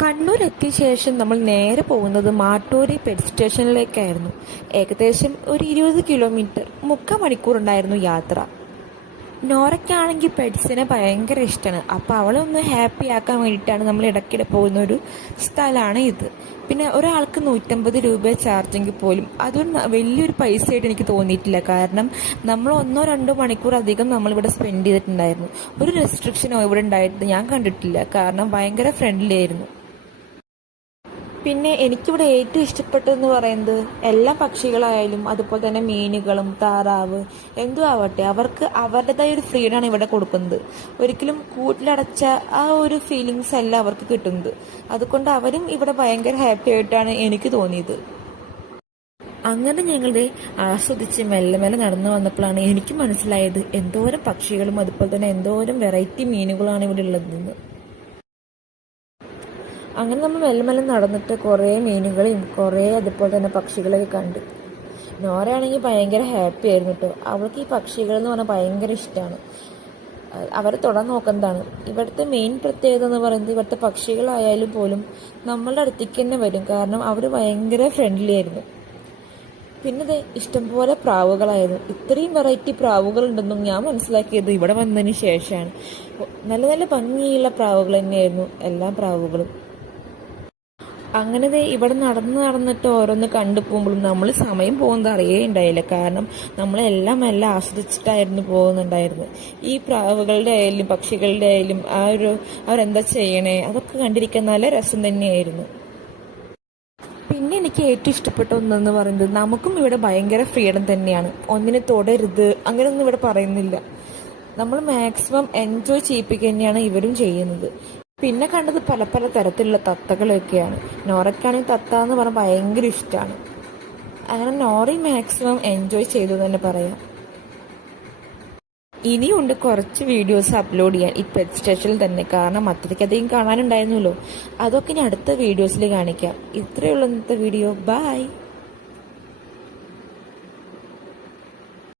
കണ്ണൂർ എത്തിയ ശേഷം നമ്മൾ നേരെ പോകുന്നത് മാട്ടൂരി പെറ്റ് സ്റ്റേഷനിലേക്കായിരുന്നു. ഏകദേശം ഒരു 20 കിലോമീറ്റർ, 3/4 മണിക്കൂർ ഉണ്ടായിരുന്നു യാത്ര. നോറയ്ക്കാണെങ്കിൽ പെറ്റ്സിനെ ഭയങ്കര ഇഷ്ടമാണ്. അപ്പോൾ അവളെ ഒന്ന് ഹാപ്പി ആക്കാൻ വേണ്ടിയിട്ടാണ് നമ്മൾ ഇടയ്ക്കിടെ പോകുന്ന ഒരു സ്ഥലമാണ് ഇത്. പിന്നെ ഒരാൾക്ക് 150 രൂപ ചാർജെങ്കിൽ പോലും അതൊരു വലിയൊരു പൈസയായിട്ട് എനിക്ക് തോന്നിയിട്ടില്ല. കാരണം നമ്മൾ 1-2 മണിക്കൂർ അധികം നമ്മളിവിടെ സ്പെൻഡ് ചെയ്തിട്ടുണ്ടായിരുന്നു. ഒരു റെസ്ട്രിക്ഷനോ ഇവിടെ ഉണ്ടായിട്ട് ഞാൻ കണ്ടിട്ടില്ല. കാരണം ഭയങ്കര ഫ്രണ്ട്ലി ആയിരുന്നു. പിന്നെ എനിക്കിവിടെ ഏറ്റവും ഇഷ്ടപ്പെട്ടതെന്ന് പറയുന്നത് എല്ലാ പക്ഷികളായാലും അതുപോലെ തന്നെ മീനുകളും താറാവ് എന്തും ആവട്ടെ, അവർക്ക് അവരുടേതായ ഒരു ഫ്രീഡമാണ് ഇവിടെ കൊടുക്കുന്നത്. ഒരിക്കലും കൂട്ടിലടച്ച ആ ഒരു ഫീലിങ്സ് അല്ല അവർക്ക് കിട്ടുന്നത്. അതുകൊണ്ട് അവരും ഇവിടെ ഭയങ്കര ഹാപ്പി ആയിട്ടാണ് എനിക്ക് തോന്നിയത്. അങ്ങനെ ഞങ്ങളുടെ ആസ്വദിച്ച് മെല്ലെ മെല്ലെ നടന്നു വന്നപ്പോഴാണ് എനിക്ക് മനസ്സിലായത് എന്തോരം പക്ഷികളും അതുപോലെ തന്നെ എന്തോരം വെറൈറ്റി മീനുകളാണ് ഇവിടെ ഉള്ളതെന്ന്. അങ്ങനെ നമ്മൾ മെല്ലെ മെല്ലെ നടന്നിട്ട് കുറേ മീനുകളെയും കുറേ അതുപോലെ തന്നെ പക്ഷികളൊക്കെ കണ്ട്. നോറയാണെങ്കിൽ ഭയങ്കര ഹാപ്പി ആയിരുന്നു കേട്ടോ. അവൾക്ക് ഈ പക്ഷികൾ എന്ന് പറഞ്ഞാൽ ഭയങ്കര ഇഷ്ടമാണ്. അവരെ തൊടാൻ നോക്കുന്നതാണ്. ഇവിടുത്തെ മെയിൻ പ്രത്യേകത എന്ന് പറയുന്നത് ഇവിടുത്തെ പക്ഷികളായാലും പോലും നമ്മളുടെ അടുത്തേക്ക് തന്നെ വരും. കാരണം അവർ ഭയങ്കര ഫ്രണ്ട്ലി ആയിരുന്നു. പിന്നെ ഇത് ഇഷ്ടംപോലെ പ്രാവുകളായിരുന്നു. ഇത്രയും വെറൈറ്റി പ്രാവുകൾ ഉണ്ടെന്നും ഞാൻ മനസ്സിലാക്കിയത് ഇവിടെ വന്നതിന് ശേഷമാണ്. നല്ല നല്ല ഭംഗിയുള്ള പ്രാവുകൾ തന്നെയായിരുന്നു എല്ലാ പ്രാവുകളും. അങ്ങനെ ഇവിടെ നടന്നിട്ട് ഓരോന്ന് കണ്ടു പോകുമ്പോഴും നമ്മൾ സമയം പോകുന്നത് അറിയുകയുണ്ടായില്ല. കാരണം നമ്മളെല്ലാം എല്ലാം ആസ്വദിച്ചിട്ടായിരുന്നു പോകുന്നുണ്ടായിരുന്നു. ഈ പ്രാവുകളുടെ ആയാലും പക്ഷികളുടെ ആയാലും അവരെന്താ ചെയ്യണേ അതൊക്കെ കണ്ടിരിക്കാൻ നല്ല രസം തന്നെയായിരുന്നു. പിന്നെ എനിക്ക് ഏറ്റവും ഇഷ്ടപ്പെട്ട ഒന്നെന്ന് പറയുന്നത് നമുക്കും ഇവിടെ ഭയങ്കര ഫ്രീഡം തന്നെയാണ്. ഒന്നിനെ തൊടരുത് അങ്ങനെയൊന്നും ഇവിടെ പറയുന്നില്ല. നമ്മൾ മാക്സിമം എൻജോയ് ചെയ്യിപ്പിക്കുക തന്നെയാണ് ഇവരും ചെയ്യുന്നത്. പിന്നെ കണ്ടത് പല പല തരത്തിലുള്ള തത്തകളൊക്കെയാണ്. നോറയ്ക്കാണെങ്കിൽ തത്ത എന്ന് പറഞ്ഞാൽ ഭയങ്കര ഇഷ്ടമാണ്. അങ്ങനെ നോറയും മാക്സിമം എൻജോയ് ചെയ്തു തന്നെ പറയാം. ഇനിയുണ്ട് കുറച്ച് വീഡിയോസ് അപ്ലോഡ് ചെയ്യാൻ ഈ പെറ്റ് സ്റ്റേഷനിൽ തന്നെ. കാരണം അത്രയ്ക്കധികം കാണാനുണ്ടായിരുന്നല്ലോ. അതൊക്കെ ഇനി അടുത്ത വീഡിയോസിൽ കാണിക്കാം. ഇത്രയുള്ള ഇന്നത്തെ വീഡിയോ. ബൈ.